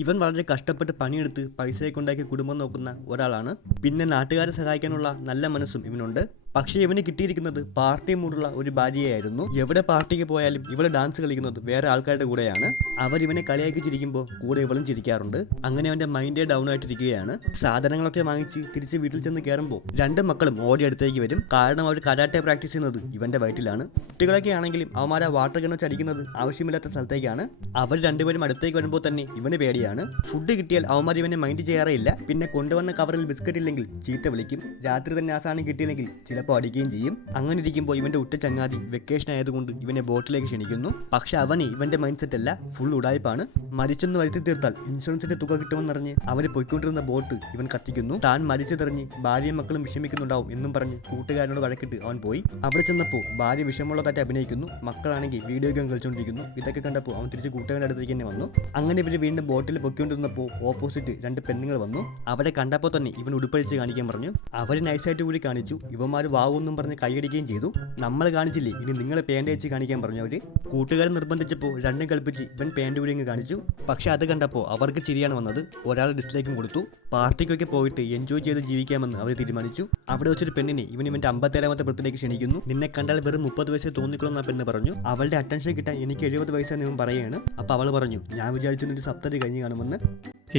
ഇവൻ വളരെ കഷ്ടപ്പെട്ട് പണിയെടുത്ത് പൈസയൊക്കെ ഉണ്ടാക്കി കുടുംബം നോക്കുന്ന ഒരാളാണ്. പിന്നെ നാട്ടുകാരെ സഹായിക്കാനുള്ള നല്ല മനസ്സും ഇവനുണ്ട്. പക്ഷേ ഇവന് കിട്ടിയിരിക്കുന്നത് പാർട്ടി മൂടുള്ള ഒരു ഭാര്യയായിരുന്നു. എവിടെ പാർട്ടിക്ക് പോയാലും ഇവള് ഡാൻസ് കളിക്കുന്നത് വേറെ ആൾക്കാരുടെ കൂടെയാണ്. അവരിവനെ കളിയാക്കി ചിരിക്കുമ്പോൾ കൂടെ ഇവളും ചിരിക്കാറുണ്ട്. അങ്ങനെ അവന്റെ മൈൻഡേ ഡൗൺ ആയിട്ടിരിക്കുകയാണ്. സാധനങ്ങളൊക്കെ വാങ്ങിച്ച് തിരിച്ച് വീട്ടിൽ ചെന്ന് കയറുമ്പോൾ രണ്ട് മക്കളും ഓടി അടുത്തേക്ക് വരും. കാരണം അവർ കരാട്ടെ പ്രാക്ടീസ് ചെയ്യുന്നത് ഇവന്റെ വയറ്റിലാണ്. കുട്ടികളൊക്കെ ആണെങ്കിലും അവന്മാരെ വാട്ടർ ഗൺ വെച്ച് അടിക്കുന്നത് ആവശ്യമില്ലാത്ത സ്ഥലത്തേക്കാണ്. അവർ രണ്ടുപേരും അടുത്തേക്ക് വരുമ്പോൾ തന്നെ ഇവന് പേടിയാണ്. ഫുഡ് കിട്ടിയാൽ അവന്മാർ ഇവനെ മൈൻഡ് ചെയ്യാറേയില്ല. പിന്നെ കൊണ്ടുവന്ന കവറിൽ ബിസ്ക്കറ്റ് ഇല്ലെങ്കിൽ ചീത്ത വിളിക്കും. രാത്രി തന്നെ ആ സാധനം കിട്ടിയില്ലെങ്കിൽ ചിലപ്പോൾ അടിക്കുകയും ചെയ്യും. അങ്ങനെ ഇരിക്കുമ്പോൾ ഇവന്റെ ഉറ്റ ചങ്ങാതി വെക്കേഷൻ ആയതുകൊണ്ട് ഇവനെ ബോട്ടിലേക്ക് ക്ഷണിക്കുന്നു. പക്ഷെ അവന് ഇവന്റെ മൈൻഡ് സെറ്റ് അല്ല, ഫുൾ ഉടായ്പാണ്. മരിച്ചെന്ന് വരുത്തി തീർത്താൽ ഇൻഷുറൻസിന്റെ തുക കിട്ടുമെന്നറിഞ്ഞ് അവര് പൊയ്ക്കൊണ്ടിരുന്ന ബോട്ട് ഇവൻ കത്തിക്കുന്നു. താൻ മരിച്ചതെറിഞ്ഞ് ഭാര്യയും മക്കളും വിഷമിക്കുന്നുണ്ടാവും എന്നും പറഞ്ഞ് കൂട്ടുകാരനോട് വഴക്കിട്ട് അവൻ പോയി. അവിടെ ചെന്നപ്പോൾ ഭാര്യ വിഷമമുള്ളതായിട്ട് അഭിനയിക്കുന്നു. മക്കളാണെങ്കിൽ വീഡിയോ ഗെയിം കളിച്ചുകൊണ്ടിരിക്കുന്നു. ഇതൊക്കെ കണ്ടപ്പോൾ അവൻ തിരിച്ച് കൂട്ടുകാരുടെ അടുത്തേക്ക് തന്നെ വന്നു. അങ്ങനെ ഇവര് വീണ്ടും ബോട്ടിൽ പൊയ്ക്കൊണ്ടിരുന്നപ്പോൾ ഓപ്പോസിറ്റ് രണ്ട് പെണ്ണുങ്ങൾ വന്നു. അവരെ കണ്ടപ്പോൾ തന്നെ ഇവൻ ഉടുപ്പഴിച്ച് കാണിക്കാൻ പറഞ്ഞു. അവര് നൈസായിട്ട് കൂടി കാണിച്ചു. ഇവന്മാർ വാവൊന്നും പറഞ്ഞ് കൈയടിക്കുകയും ചെയ്തു. നമ്മൾ കാണിച്ചില്ലേ, ഇനി നിങ്ങൾ പേന്റ് അയച്ച് കാണിക്കാൻ പറഞ്ഞു അവര്. കൂട്ടുകാരൻ നിർബന്ധിച്ചപ്പോൾ രണ്ടും കൽപ്പിച്ച് ഇവൻ പേന്റ് കൂടി കാണിച്ചു. പക്ഷെ അത് കണ്ടപ്പോൾ അവർക്ക് ചിരിയാണ് വന്നത്. ഒരാൾ ഡിസ്ലൈക്കും കൊടുത്തു. പാർട്ടിക്കൊക്കെ പോയിട്ട് എൻജോയ് ചെയ്ത് ജീവിക്കാമെന്ന് അവർ തീരുമാനിച്ചു. അവിടെ വെച്ചൊരു പെണ്ണിനെ ഇവന്റെ 57ാമത്തെ ബർത്ത്ഡേക്ക് ക്ഷണിക്കുന്നു. നിന്നെ കണ്ടാൽ വെറും 30 വയസ്സേ തോന്നിക്കൊള്ളുന്ന പെണ്ണ് പറഞ്ഞു. അവളുടെ അറ്റൻഷൻ കിട്ടാൻ എനിക്ക് 70 വയസ്സാണ് ഇവൻ പറയുകയാണ്. അപ്പൊ അവൾ പറഞ്ഞു, ഞാൻ വിചാരിച്ചു നിന്റെ സപ്തതി കഴിഞ്ഞ് കാണുമെന്ന്.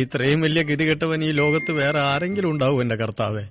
ഇത്രയും വലിയ ഗതികെട്ടവൻ ഈ ലോകത്ത് വേറെ ആരെങ്കിലും ഉണ്ടാവും എന്റെ കർത്താവേ.